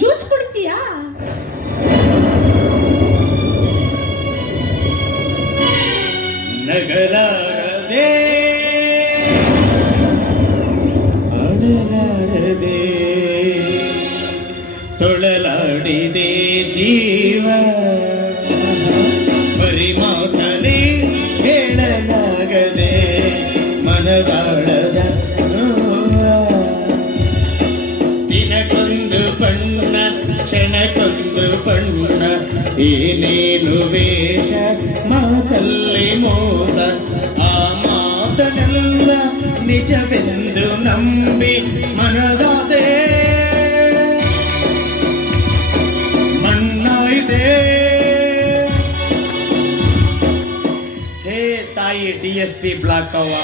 Juice ಕುಡಿತೀಯಾ? ನಗಲಾರದೆ ಅಡಲಾರದೆ ತೊಳಲಾಡಿದೆ ಜೀವ, ಬರಿ ಮಾತನೆ ಹೇಳಲಾಗದೆ ಮನದಾಳದ ದಿನಕ್ಕೊಂದು ಬಣ್ಣ ಕ್ಷಣಕ್ಕೊಂದು ಬಣ್ಣ, ಏನೇನು ವೇಷ ಮಾತಲ್ಲಿ ಮೋಸ, ಆ ಮಾತನೆಲ್ಲ ನಿಜವೆಂದು ನಂಬಿ ಮನದಾದೆ ಮಣ್ಣಾಯಿದೆ. ಹೇ ತಾಯಿ DSP ಬ್ಲಾಕ್ ಅವ್ವ,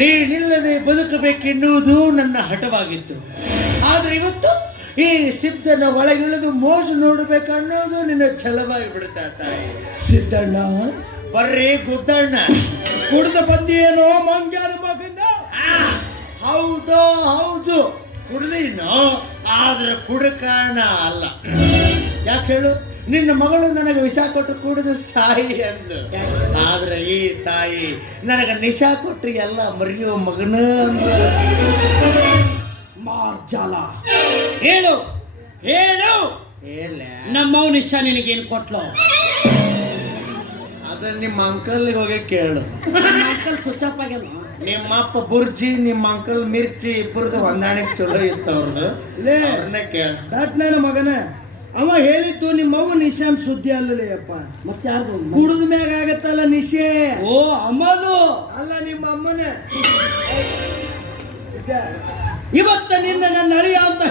ನೀನಿಲ್ಲದೆ ಬದುಕಬೇಕೆನ್ನುವುದು ನನ್ನ ಹಠವಾಗಿತ್ತು. ಆದ್ರೆ ಇವತ್ತು ಈ ಸಿದ್ಧನ ಒಳಗಿಳಿದು ಮೋಜು ನೋಡಬೇಕನ್ನೋದು ನಿನ್ನ ಛಲವಾಗಿ ಬಿಡುತ್ತಾ ತಾಯಿ. ಸಿದ್ದಣ್ಣ, ಬರ್ರಿ ಗುದ್ದಣ್ಣ, ಕುಡ್ದ ಬಂದಿಯೇನೋ ಮಂಗ್ಯಾರ ಮಗನ? ಹೌದು ಹೌದು ಕುಡ್ದೀನೋ, ಆದ್ರೆ ಕುಡುಕಾಣ ಅಲ್ಲ. ಯಾಕೆ ಹೇಳು? ನಿನ್ನ ಮಗಳು ನನಗೆ ವಿಷ ಕೊಟ್ಟು ಕುಡಿದು ಸಾಯಿ ಅಂದು, ಆದ್ರೆ ಈ ತಾಯಿ ನನಗೆ ನಿಶಾ ಕೊಟ್ಟು ಎಲ್ಲ ಮರೆಯುವ ಮಗನ ಅಂದ್ರು. ಮಾರ್ಜಾಲ ಹೇಳು ಹೇಳು, ಹೇಳ ನಮ್ಮವ್ ನಿಶಾ ನಿನಗೇನು ಕೊಟ್ಲು? ಅದನ್ನ ನಿಮ್ಮ ಅಂಕಲ್ಗೆ ಹೋಗಿ ಕೇಳು. ಅಂಕಲ್ ಸ್ವಿಚ್ ಆಫ್ ಆಗ್ಯಾನ. ನಿಮ್ಮ ಅಪ್ಪ ಬುರ್ಜಿ, ನಿಮ್ಮ ಅಂಕಲ್ ಮಿರ್ಚಿ, ಇಬ್ಬರದು ಹೊಂದಾಣಿಕೆ ಚಲೋ ಇತ್ತು ಅವ್ರದ್ದು. ಲೇ ಕೇಳ. ದಟ್ ನನ್ನ ಮಗನ, ಅವ ಹೇಳಿದ್ದು ನಿಮ್ಮವ್ವ ನಿಶಾನ್ ಸುದ್ದಿ ಅಲ್ಲಲೇ ಅಪ್ಪ. ಮತ್ತೆ ಯಾರು? ಕುಡಿದ ಮ್ಯಾಗ ಆಗತ್ತಲ್ಲ ನಿಶೆ. ಓ ಅಮ್ಮದು ಅಲ್ಲ, ನಿಮ್ಮ ಅಮ್ಮನ. ಇವತ್ತ ನಿನ್ನ ನನ್ನ ಅಳಿಯ ಅಂತ